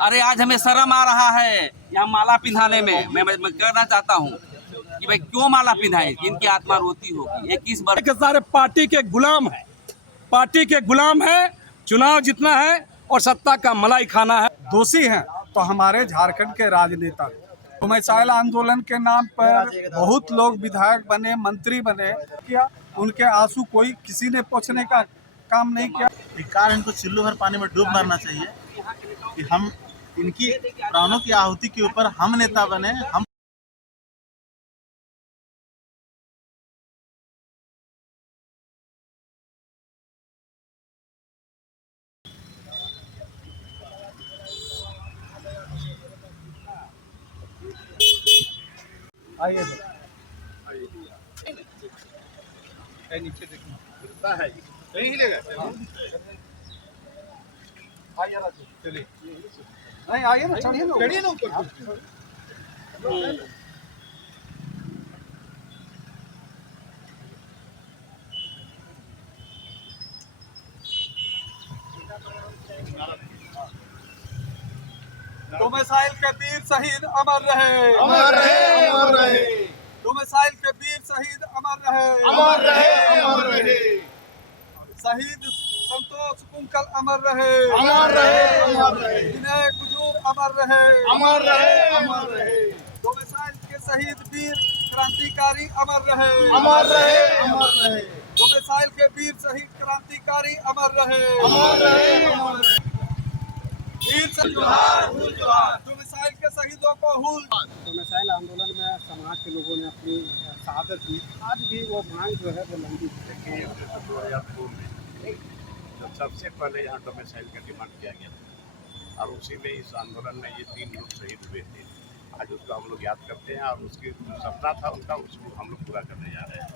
अरे आज हमें शर्म आ रहा है यहाँ माला पिन्हाने में। मैं कहना चाहता हूँ कि भाई क्यों माला पिन्हाए, इनकी आत्मा रोती होगी। 21 वर्ष के सारे पार्टी के गुलाम है, पार्टी के गुलाम है। चुनाव जितना है और सत्ता का मलाई खाना है। दोषी हैं तो हमारे झारखंड के राजनेता। मिसाइल आंदोलन के नाम पर बहुत लोग विधायक बने, मंत्री बने, क्या उनके आंसू कोई किसी ने पोंछने का काम नहीं किया। सरकार इनको चिल्लू भर पानी में डूब मरना चाहिए कि हम इनकी प्राणों की आहुति के ऊपर हम नेता बने। हम आइए नीचे देखना है नहीं हिलेगा। चलिए नहीं आइए ना, चढ़िए ना ऊपर। तो मिसाइल के वीर शहीद अमर रहे, अमर रहे, अमर रहे। तो मिसाइल के वीर शहीद अमर रहे, अमर रहे, अमर रहे। शहीद संतोष कुंकल अमर रहे, अमर रहे, अमर रहे। विनय कुजूर अमर रहे, अमर रहे, अमर रहे। तो मिसाइल के शहीद वीर क्रांतिकारी अमर रहे, अमर रहे, अमर रहे। तो मिसाइल के वीर शहीद क्रांतिकारी अमर रहे, अमर रहे, अमर रहे। वीर जोहार, तो मिसाइल के शहीदों को हुल। तो मिसाइल आंदोलन में समाज के लोगों ने अपनी शहादत दी। आज भी वो मांग जो है वो लंबी है। 2002 में जब सबसे पहले यहाँ डोमिसाइल का डिमांड किया गया था और उसी में इस आंदोलन में ये 3 लोग शहीद हुए थे। आज उसको हम लोग याद करते हैं और उसकी जो सपना था उनका, उसको हम लोग पूरा करने जा रहे हैं।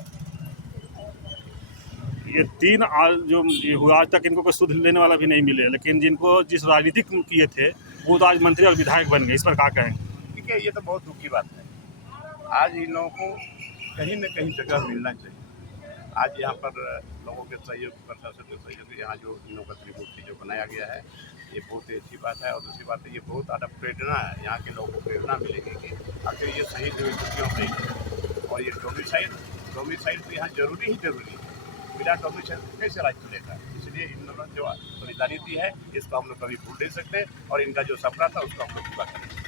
ये 3 जो ये हुआ, आज तक इनको कोई सुध लेने वाला भी नहीं मिले, लेकिन जिनको जिस राजनीतिक किए थे वो तो आज मंत्री और विधायक बन गए। इस पर क्या कहेंगे? ठीक है, ये तो बहुत दुख की बात है। आज इन लोगों को कहीं न कहीं जगह मिलना चाहिए। आज यहाँ पर लोगों के सहयोग, प्रशासन के सहयोग, यहाँ जो इन लोगों का त्रिमूर्ति जो बनाया गया है, ये बहुत ही अच्छी बात है। और दूसरी बात है, ये बहुत ज़्यादा प्रेरणा है। यहाँ के लोगों को प्रेरणा मिलेगी कि आखिर ये शहीद हुए क्यों नहीं। और ये डोमिसाइल तो यहाँ जरूरी है। बिना डोमिसाइल कैसे राज चलेगा? इसलिए इन लोगों ने जो सॉलिडारिटी है, इसको हम लोग कभी भूल नहीं सकते और इनका जो सपना था उसको हम लोग पूरा करेंगे।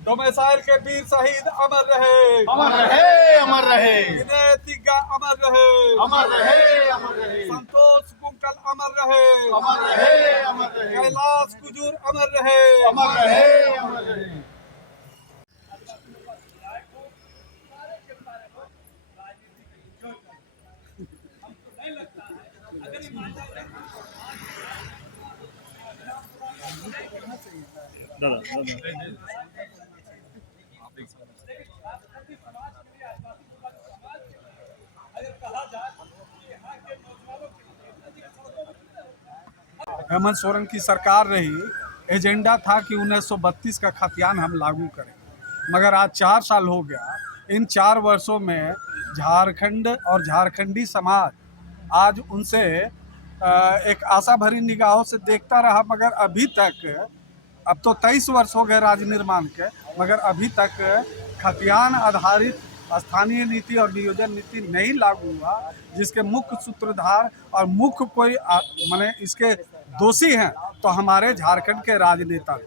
तो मिसाइल के वीर शहीद अमर रहे, अमर रहे, अमर रहे। विनय तिग्गा अमर रहे, अमर रहे, अमर रहे। संतोष कुंकल अमर रहे, अमर रहे, अमर रहे। कैलाश कुजूर अमर रहे, अमर रहे, अमर रहे। हेमंत सोरेन की सरकार रही, एजेंडा था कि 1932 का खतियान हम लागू करें, मगर आज 4 साल हो गया। इन 4 वर्षों में झारखंड और झारखंडी समाज आज उनसे एक आशा भरी निगाहों से देखता रहा, मगर अभी तक, अब तो 23 वर्ष हो गए राजनिर्माण के, मगर अभी तक खतियान आधारित स्थानीय नीति और नियोजन नीति नहीं लागू हुआ, जिसके मुख्य सूत्रधार और मुख्य कोई माने इसके दोषी हैं तो हमारे झारखंड के राजनेता।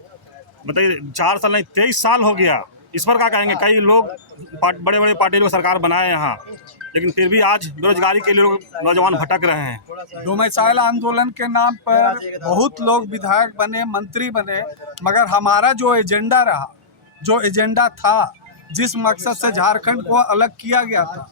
बताइए, 4 साल नहीं 23 साल हो गया, इस पर क्या कहेंगे? कई लोग बड़े बड़े पार्टी लोग सरकार बनाए यहाँ, लेकिन फिर भी आज बेरोजगारी के लिए लोग नौजवान भटक रहे हैं। डोमिसाइल आंदोलन के नाम पर बहुत लोग विधायक बने, मंत्री बने, मगर हमारा जो एजेंडा रहा, जो एजेंडा था, जिस मकसद से झारखंड को अलग किया गया था,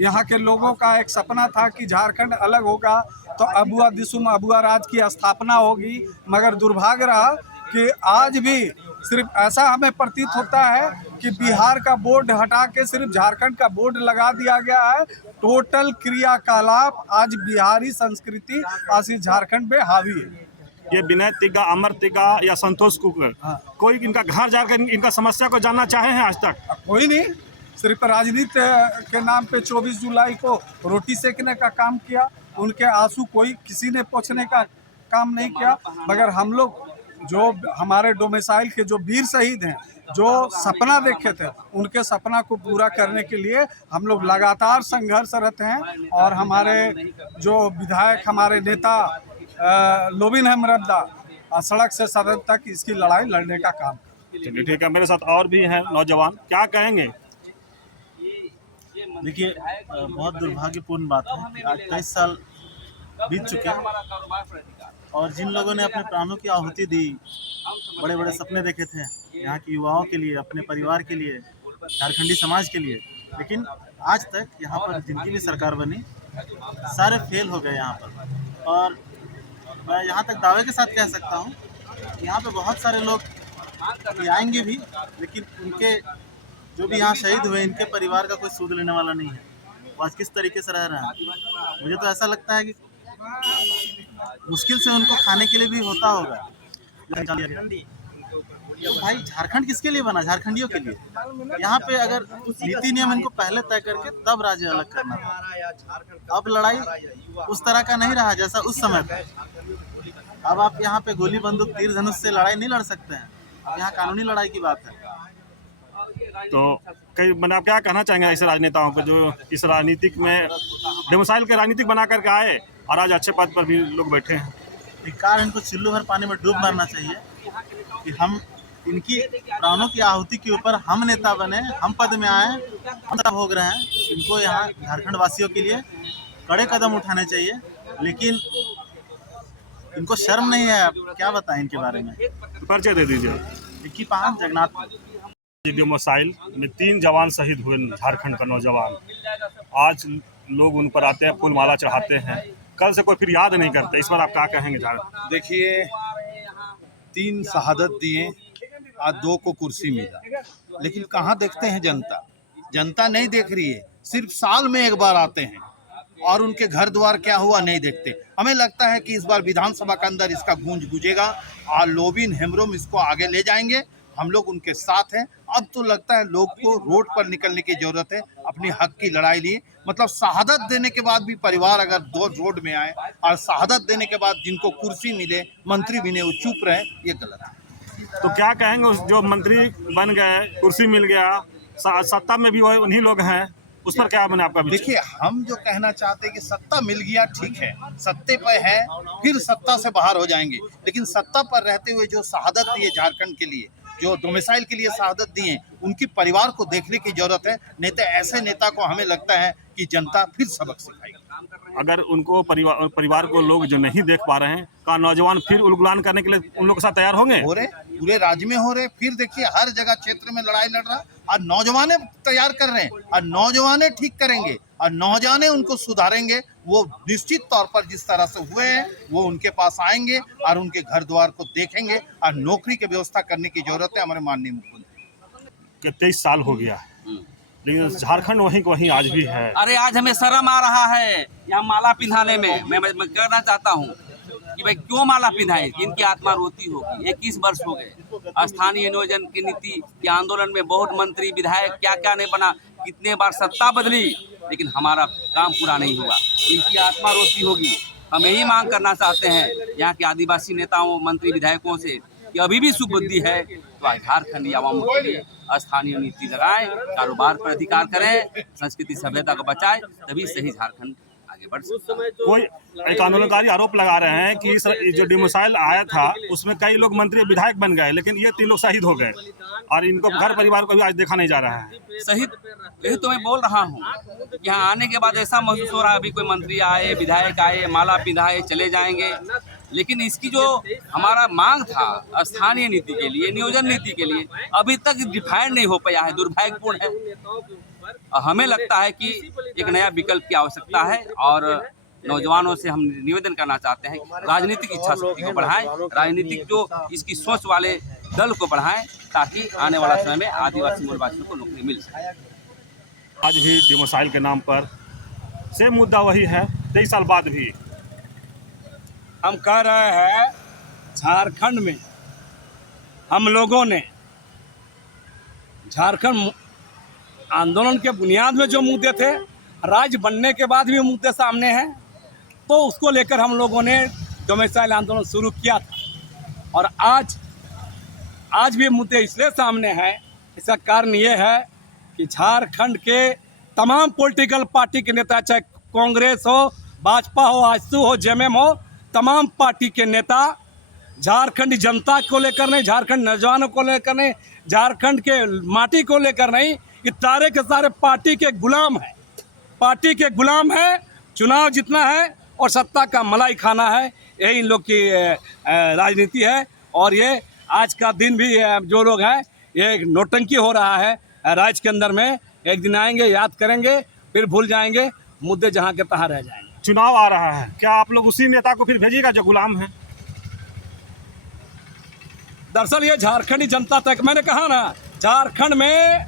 यहाँ के लोगों का एक सपना था कि झारखंड अलग होगा तो अबुआ दिसुम अबुआ राज की स्थापना होगी, मगर दुर्भाग्य रहा कि आज भी सिर्फ ऐसा हमें प्रतीत होता है कि बिहार का बोर्ड हटा के सिर्फ झारखंड का बोर्ड लगा दिया गया है। टोटल क्रियाकलाप आज बिहारी संस्कृति आज इस झारखंड में हावी है। ये विनय तिग्गा, अमर तिग्गा या संतोष कुकर, कोई इनका घर जाकर इनका समस्या को जानना चाहे हैं आज तक? कोई नहीं, सिर्फ राजनीति के नाम पे 24 जुलाई को रोटी सेकने का काम किया। उनके आंसू कोई किसी ने पोंछने का काम नहीं किया। मगर हम लोग जो हमारे डोमिसाइल के जो वीर शहीद हैं, जो सपना देखे थे, उनके सपना को पूरा करने के लिए हम लोग लगातार संघर्षरत हैं। और हमारे जो विधायक, हमारे नेता लोबिन हमरद्दा सड़क से सदन तक इसकी लड़ाई लड़ने का काम। चलिए ठीक है, मेरे साथ और भी हैं नौजवान, क्या कहेंगे? देखिए, बहुत दुर्भाग्यपूर्ण बात है कि आज 23 साल बीत चुके हैं और जिन लोगों ने अपने प्राणों की आहुति दी, बड़े बड़े सपने देखे थे यहाँ के युवाओं के लिए, अपने परिवार के लिए, झारखंडी समाज के लिए, लेकिन आज तक यहाँ पर जिनकी भी सरकार बनी सारे फेल हो गए यहाँ पर। और मैं यहाँ तक दावे के साथ कह सकता हूँ यहाँ पे बहुत सारे लोग आएंगे भी, लेकिन उनके जो भी यहाँ शहीद हुए, इनके परिवार का कोई सूद लेने वाला नहीं है। वो आज किस तरीके से रह रहे हैं, मुझे तो ऐसा लगता है कि मुश्किल से उनको खाने के लिए भी होता होगा। तो भाई झारखंड किसके लिए बना? झारखंडियों के लिए। यहाँ पे अगर नीति नियम इनको पहले तय करके तब राज्य अलग करना था। अब लड़ाई उस तरह का नहीं रहा जैसा उस समय था। अब आप यहाँ पे गोली बंदूक तीर धनुष से लड़ाई नहीं लड़ सकते हैं। अब यहाँ कानूनी लड़ाई की बात है। तो कई मैंने आप क्या कहना चाहेंगे ऐसे राजनेताओं को जो इस राजनीतिक में डोमिसाइल के राजनीतिक बना करके आए और आज अच्छे पद पर भी लोग बैठे हैं? धिक्कार, इनको चिल्लू भर पानी में डूब मरना चाहिए कि हम इनकी प्राणों की आहुति के ऊपर हम नेता बने, हम पद में आए, हम सब भोग रहे हैं। इनको यहाँ झारखंड वासियों के लिए कड़े कदम उठाने चाहिए, लेकिन इनको शर्म नहीं है। अब क्या बताएं इनके बारे में? परिचय दे दीजिए। विक्की पान, जगन्नाथ। डोमिसाइल में 3 जवान शहीद हुए, झारखंड का नौजवान। आज लोग उन पर आते हैं, फूल माला चढ़ाते हैं, कल से कोई फिर याद नहीं करते। इस पर आप क्या कहेंगे? देखिए, 3 शहादत दिए, आज 2 को कुर्सी मिला, लेकिन कहाँ देखते हैं जनता? जनता नहीं देख रही है। सिर्फ साल में एक बार आते हैं और उनके घर द्वार क्या हुआ नहीं देखते। हमें लगता है कि इस बार विधानसभा के अंदर इसका गूंज गुजेगा और लोबिन हेम्ब्रोम इसको आगे ले जाएंगे। हम लोग उनके साथ हैं। अब तो लगता है लोग को रोड पर निकलने की जरूरत है, अपनी हक की लड़ाई लिए। मतलब शहादत देने के बाद भी परिवार अगर 2 रोड में आए और शहादत देने के बाद जिनको कुर्सी मिले, मंत्री मिले, वो चुप रहे, ये गलत है। तो क्या कहेंगे उस जो मंत्री बन गए, कुर्सी मिल गया, सत्ता में भी वो उन्हीं लोग हैं, उस पर क्या बने आपका? देखिए, हम जो कहना चाहते हैं कि सत्ता मिल गया, ठीक है, सत्ते पर है, फिर सत्ता से बाहर हो जाएंगे, लेकिन सत्ता पर रहते हुए जो शहादत दिए झारखंड के लिए, जो डोमिसाइल के लिए शहादत दिए, उनकी परिवार को देखने की जरूरत है। नहीं तो ऐसे नेता को हमें लगता है कि जनता फिर सबक सिखाएगी। अगर उनको परिवार को लोग जो नहीं देख पा रहे हैं, का नौजवान फिर उलगुलान करने के लिए उन लोग के साथ तैयार होंगे? हो रहे, पूरे राज्य में हो रहे। फिर देखिए, हर जगह क्षेत्र में लड़ाई लड़ रहा और नौजवाने तैयार कर रहे हैं और नौजवाने ठीक करेंगे और नौजवाने उनको सुधारेंगे। वो निश्चित तौर पर जिस तरह से हुए हैं वो उनके पास आएंगे और उनके घर द्वार को देखेंगे और नौकरी की व्यवस्था करने की जरूरत है। हमारे माननीय मुख्यमंत्री 23 साल हो गया है, लेकिन झारखंड वहीं को वहीं आज भी है। अरे आज हमें शर्म आ रहा है यहाँ माला पिन्हाने में। मैं कहना चाहता हूँ कि भाई क्यों माला पिन्हाए, इनकी आत्मा रोती होगी। 21 वर्ष हो गए स्थानीय नियोजन की नीति के आंदोलन में, बहुत मंत्री विधायक क्या क्या नहीं बना, कितने बार सत्ता बदली, लेकिन हमारा काम पूरा नहीं हुआ। इनकी आत्मा रोती होगी। हम यही मांग करना चाहते हैं यहाँ के आदिवासी नेताओं, मंत्री, विधायकों से कि अभी भी सुबुद्धि है तो आज झारखंड आवाम के लिए स्थानीय नीति लगाएं, कारोबार पर अधिकार करें, संस्कृति सभ्यता को बचाएं, तभी सही झारखंड आगे बढ़ सकता है। कोई एक आंदोलनकारी आरोप लगा रहे हैं कि जो डोमिसाइल आया था उसमें कई लोग मंत्री विधायक बन गए, लेकिन ये 3 लोग शहीद हो गए और इनको घर परिवार को भी आज देखा नहीं जा रहा है। शहीद, यही तो मैं बोल रहा हूँ। यहाँ आने के बाद ऐसा महसूस हो रहा है अभी कोई मंत्री आए, विधायक आए, माला पिन्हाए चले जाएंगे, लेकिन इसकी जो हमारा मांग था स्थानीय नीति के लिए, नियोजन नीति के लिए, अभी तक डिफाइन नहीं हो पाया है। दुर्भाग्यपूर्ण है। हमें लगता है कि एक नया विकल्प की आवश्यकता है और नौजवानों से हम निवेदन करना चाहते हैं, राजनीतिक इच्छा शक्ति को बढ़ाएं, राजनीतिक जो इसकी सोच वाले दल को बढ़ाएं, ताकि आने वाला समय में आदिवासी मूलवासियों को नौकरी मिल सके। आज भी डोमिसाइल के नाम पर सेम मुद्दा वही है, 23 साल बाद भी। हम कह रहे हैं झारखंड में हम लोगों ने झारखंड आंदोलन के बुनियाद में जो मुद्दे थे, राज्य बनने के बाद भी मुद्दे सामने हैं, तो उसको लेकर हम लोगों ने डोमिसाइल आंदोलन शुरू किया था। और आज भी मुद्दे इसलिए सामने हैं, इसका कारण ये है कि झारखंड के तमाम पॉलिटिकल पार्टी के नेता, चाहे कांग्रेस हो, भाजपा हो, आजसू हो, जेएमएम हो, तमाम पार्टी के नेता झारखंड जनता को लेकर नहीं, झारखंड नौजवानों को लेकर नहीं, झारखंड के माटी को लेकर नहीं, ये सारे के सारे पार्टी के गुलाम हैं। पार्टी के गुलाम है, चुनाव जीतना है और सत्ता का मलाई खाना है, यही इन लोग की राजनीति है। और ये आज का दिन भी जो लोग हैं, ये एक नौटंकी हो रहा है राज्य के अंदर में। एक दिन आएंगे, याद करेंगे, फिर भूल जाएंगे, मुद्दे जहाँ के तहाँ रह जाएंगे। चुनाव आ रहा है, क्या आप लोग उसी नेता को फिर भेजिएगा जो गुलाम है? दरअसल ये झारखंडी जनता तक, मैंने कहा ना, झारखंड में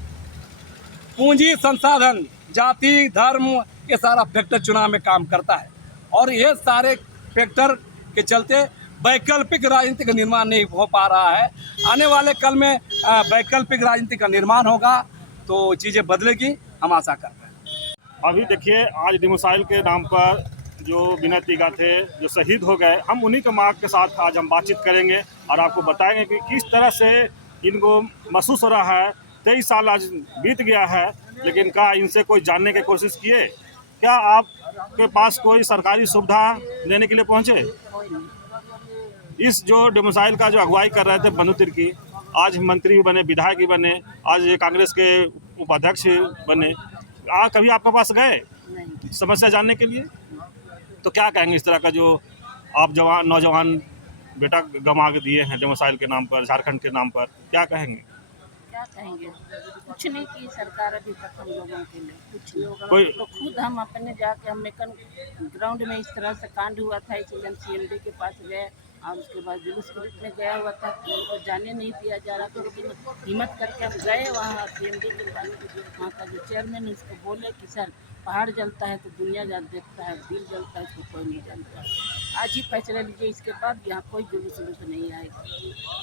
पूंजी, संसाधन, जाति, धर्म, ये सारा फैक्टर चुनाव में काम करता है। और ये सारे फैक्टर के चलते वैकल्पिक राजनीति का निर्माण नहीं हो पा रहा है। आने वाले कल में वैकल्पिक राजनीति का निर्माण होगा तो चीज़ें बदलेगी, हम आशा करते हैं। अभी देखिए, आज डोमिसाइल के नाम पर जो विनय तिगा थे, जो शहीद हो गए, हम उन्हीं के मार्ग के साथ आज हम बातचीत करेंगे और आपको बताएंगे कि किस तरह से इनको महसूस हो रहा है। 23 साल आज बीत गया है, लेकिन क्या इनसे कोई जानने की कोशिश किए? क्या आपके पास कोई सरकारी सुविधा देने के लिए पहुँचे? इस जो डोमिसाइल का जो अगुवाई कर रहे थे बंधु तिर्की, आज मंत्री भी बने, विधायक भी बने, आज ये कांग्रेस के उपाध्यक्ष बने, कभी आपके पास गए समस्या जानने के लिए? तो क्या कहेंगे इस तरह का जो आप नौजवान बेटा गंवा के दिए हैं डोमिसाइल के नाम पर, झारखंड के नाम पर, क्या कहेंगे? क्या कहेंगे, कुछ नहीं की सरकार अभी तक हम लोगों के लिए, कुछ नहीं। कोई तो खुद हम अपने जाके, हम मेकन ग्राउंड में इस तरह से कांड हुआ था, इसलिए हम सीएमडी के पास गए और उसके बाद जुलूस के रूप में गया हुआ था, उनको जाने नहीं दिया जा रहा था, लेकिन हिम्मत करके हम गए वहाँ सीएमडी के पास। वहाँ का जो चेयरमैन है उसको बोले कि सर, पहाड़ जलता है तो दुनिया देखता है, दिल जलता है उसको कोई नहीं जानता, आज ही फैसला लीजिए, इसके बाद यहाँ कोई जुलूस नहीं आएगा।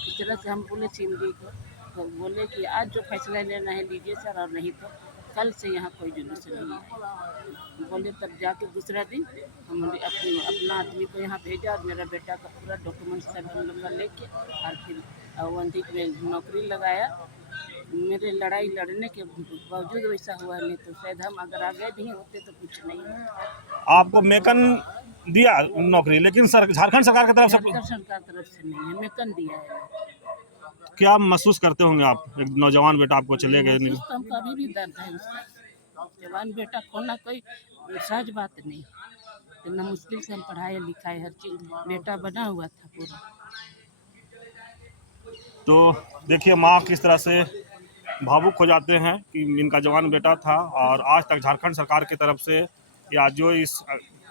इस तरह से हम बोले सीएमडी को, तो बोले कि आज जो फैसला लेना है लीजिए सर, और नहीं तो कल से यहाँ कोई जुलूस नहीं आएगा। बोले तब जाके दूसरा दिन हमने अपना आदमी को यहाँ भेजा और मेरा बेटा का पूरा डॉक्यूमेंट सब नंबर लेके और फिर अवंतिक में नौकरी लगाया। मेरे लड़ाई लड़ने के बावजूद वैसा हुआ, नहीं तो शायद हम अगर आगे नहीं होते तो कुछ नहीं होता। आपको मेकन दिया नौकरी, लेकिन झारखंड सरकार की तरफ से? झारखंड सरकार तरफ से नहीं है, मेकन दिया है। क्या महसूस करते होंगे आप, एक नौजवान बेटा आपको चले गए? तो हमको अभी भी दर्द है उसका। जवान बेटा खोना कोई सहज बात नहीं, इतना मुश्किल से हम पढ़ाए लिखाए, हर चीज़ बेटा बना हुआ था पूरा। तो देखिए, माँ किस तरह से भावुक हो जाते हैं कि इनका जवान बेटा था और आज तक झारखंड सरकार की तरफ से या जो इस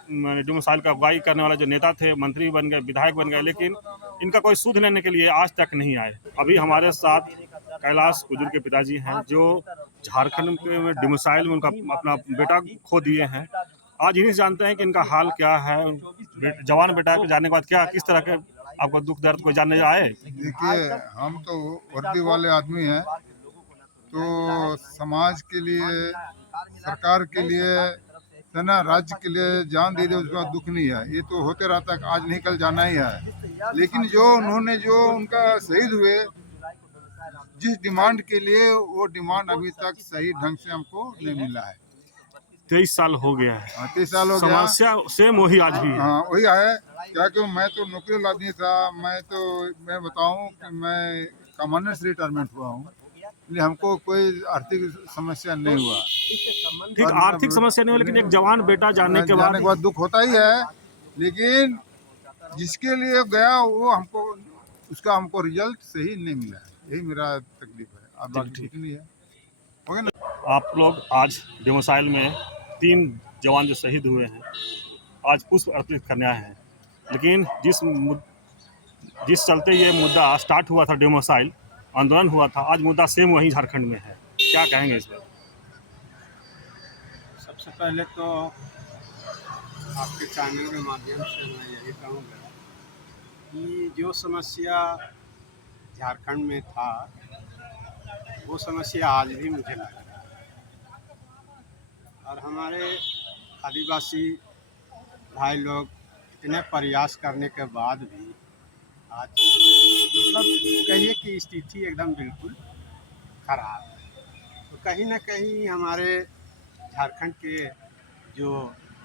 डोमिसाइल का अगुवाई करने वाले जो नेता थे, मंत्री बन गए, विधायक बन गए, लेकिन इनका कोई सुध लेने के लिए आज तक नहीं आए। अभी हमारे साथ कैलाश कुजूर के पिताजी हैं, जो झारखंड में डोमिसाइल में उनका अपना बेटा खो दिए हैं। आज इन्हीं से जानते हैं कि इनका हाल क्या है, जवान बेटा के जाने के बाद क्या किस तरह के आपको दुख दर्द को जानने आए। देखिए, हम तो वर्दी वाले आदमी हैं, तो समाज के लिए, सरकार के लिए, सेना, राज्य के लिए जान दे दे, उसका दुख नहीं है। ये तो होते रहता है, आज नहीं कल जाना ही है। लेकिन जो उन्होंने जो उनका शहीद हुए, जिस डिमांड के लिए, वो डिमांड अभी तक सही ढंग से हमको नहीं मिला है। 23 साल हो गया है। 23 साल हो गया। समस्या सेम वही आज भी। हाँ, वही है। क्या कि मैं तो नौकरी वाला आदमी था, मैं बताऊं कि मैं कमांडर से रिटायरमेंट हुआ हूँ, इसलिए हमको कोई आर्थिक समस्या नहीं हुआ। ठीक, आर्थिक समस्या नहीं हुआ, लेकिन एक जवान बेटा जाने के बाद दुख होता ही है। लेकिन जिसके लिए गया वो हमको, उसका हमको रिजल्ट सही नहीं मिला है, यही मेरा तकलीफ है। अब ठीक नहीं है। आप लोग आज डोमिसाइल में 3 जवान जो शहीद हुए हैं, आज पुष्प अर्पित करने आए हैं। लेकिन जिस चलते ये मुद्दा स्टार्ट हुआ था, डोमिसाइल आंदोलन हुआ था, आज मुद्दा सेम वहीं झारखंड में है। क्या कहेंगे इस पर? सबसे पहले तो आपके चैनल के माध्यम से मैं यही कहूँगा कि जो समस्या झारखंड में था वो समस्या आज भी मुझे लग रहा है। और हमारे आदिवासी भाई लोग इतने प्रयास करने के बाद भी आज मतलब कहिए कि स्थिति एकदम बिल्कुल खराब है। तो कहीं ना कहीं हमारे झारखंड के जो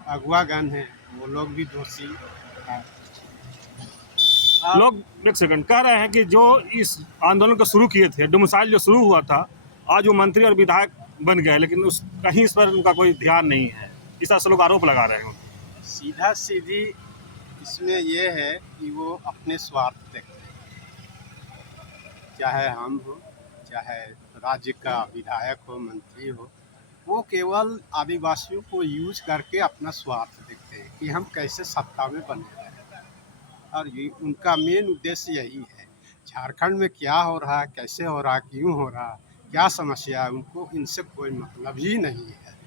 अगुवागण हैं वो लोग भी दोषी हैं। लोग एक सेकंड कह रहे हैं कि जो इस आंदोलन को शुरू किए थे, डोमिसाइल जो शुरू हुआ था, आज वो मंत्री और विधायक बन गए, लेकिन कहीं इस पर उनका कोई ध्यान नहीं है। इस तरह से लोग आरोप लगा रहे हैं। सीधा सीधी इसमें ये है कि वो अपने स्वार्थ देखते हैं, चाहे हम हो चाहे राज्य का विधायक हो, मंत्री हो, वो केवल आदिवासियों को यूज करके अपना स्वार्थ देखते हैं कि हम कैसे सत्ता में बने रहें। और ये उनका मेन उद्देश्य यही है। झारखंड में क्या हो रहा है, कैसे हो रहा है, क्यों हो रहा है, क्या समस्या है, उनको इनसे कोई मतलब ही नहीं है।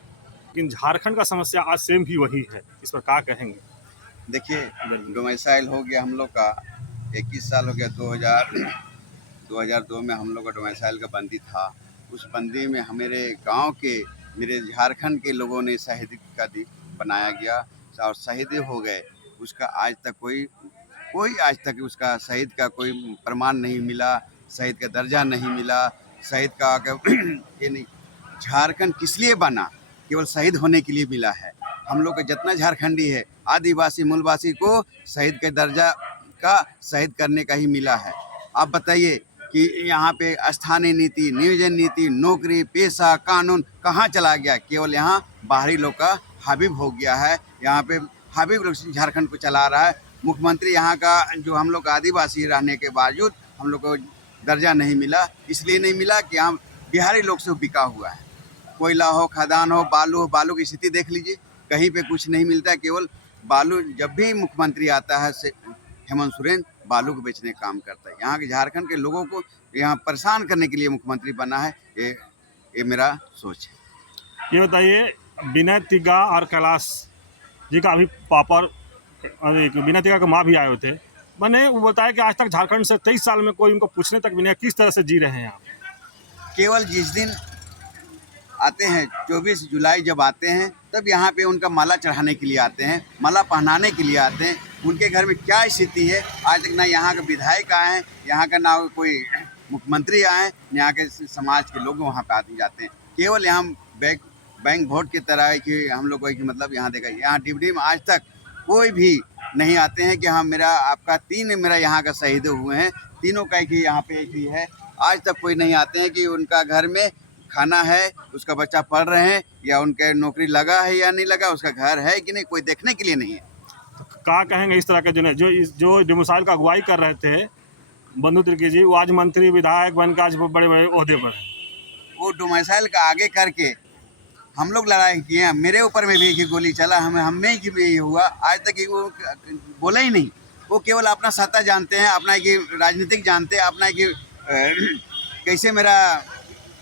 लेकिन झारखंड का समस्या आज सेम भी वही है। इस पर क्या कहेंगे? देखिए, डोमिसाइल हो गया हम लोग का 21 साल हो गया। 2002 में हम लोग का डोमिसाइल का बंदी था। उस बंदी में हमारे गांव के, मेरे झारखंड के लोगों ने शहीद का बनाया गया और शहीद हो गए। उसका आज तक कोई आज तक उसका शहीद का कोई प्रमाण नहीं मिला, शहीद का दर्जा नहीं मिला। शहीद का ये नहीं, झारखंड किस लिए बना? केवल शहीद होने के लिए मिला है। हम लोग का जितना झारखंडी है, आदिवासी मूलवासी को शहीद के दर्जा का शहीद करने का ही मिला है। आप बताइए कि यहाँ पे स्थानीय नीति, नियोजन नीति, नौकरी, पेशा, कानून कहाँ चला गया? केवल यहाँ बाहरी लोग का हाबिब हो गया है। यहाँ पे हाबिब लोग झारखंड को चला रहा है। मुख्यमंत्री यहाँ का जो हम लोग आदिवासी रहने के बावजूद हम लोग को दर्जा नहीं मिला। इसलिए नहीं मिला कि हम बिहारी लोग से बिका हुआ है। कोयला हो, खदान हो, बालू की स्थिति देख लीजिए, कहीं पे कुछ नहीं मिलता है। केवल बालू, जब भी मुख्यमंत्री आता है हेमंत सोरेन बालू को बेचने का काम करता है। यहाँ के झारखंड के लोगों को यहाँ परेशान करने के लिए मुख्यमंत्री बना है। ये मेरा सोच है। ये बताइए, विनय तिग्गा और कैलाश जी का अभी पापा, विनय तिग्गा के माँ भी आए हुए थे। मैंने वो बताया कि आज तक झारखंड से 23 साल में कोई उनको पूछने तक भी नहीं, किस तरह से जी रहे हैं आप? केवल जिस दिन आते हैं 24 जुलाई जब आते हैं, तब यहाँ पे उनका माला चढ़ाने के लिए आते हैं, माला पहनाने के लिए आते हैं। उनके घर में क्या स्थिति है, आज तक ना यहाँ के विधायक आए हैं, यहाँ का ना कोई मुख्यमंत्री आए हैं, यहाँ के समाज के लोग वहाँ पे आते जाते हैं। केवल यहाँ बैंक वोट की तरह है कि हम लोग को मतलब यहाँ देखा, यहाँ डिबडी में आज तक कोई भी नहीं आते हैं कि हाँ आपका 3 मेरा यहाँ का शहीद हुए हैं, तीनों का एक ही यहाँ पे एक ही है। आज तक कोई नहीं आते हैं कि उनका घर में खाना है, उसका बच्चा पढ़ रहे हैं, या उनके नौकरी लगा है या नहीं लगा, उसका घर है कि नहीं, कोई देखने के लिए नहीं है। क्या कहेंगे इस तरह के जो डोमिसाइल का अगुवाई कर रहे थे बंधु तिर्की जी, वो आज मंत्री विधायक बनकर आज बड़े बड़े ओहदे पर हैं? वो डोमिसाइल का आगे करके हम लोग लड़ाई किए हैं। मेरे ऊपर में भी एक गोली चला, हमें की भी हुआ। आज तक वो बोला ही नहीं। वो केवल अपना सत्ता जानते हैं, अपना कि राजनीतिक जानते हैं, अपना कि कैसे मेरा,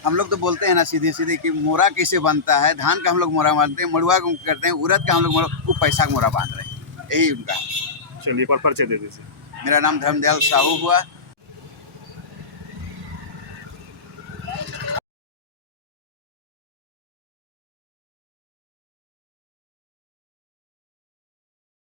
हम लोग तो बोलते हैं ना सीधे सीधे कि मोरा कैसे बनता है। धान का हम लोग मोरा बांधते हैं, मड़ुआ करते हैं, उड़द का हम लोग वो पैसा का मोरा बांध रहे हैं। यही उनका। चलिए, पर परिचय दे दीजिए। मेरा नाम धर्मदयाल साहू हुआ।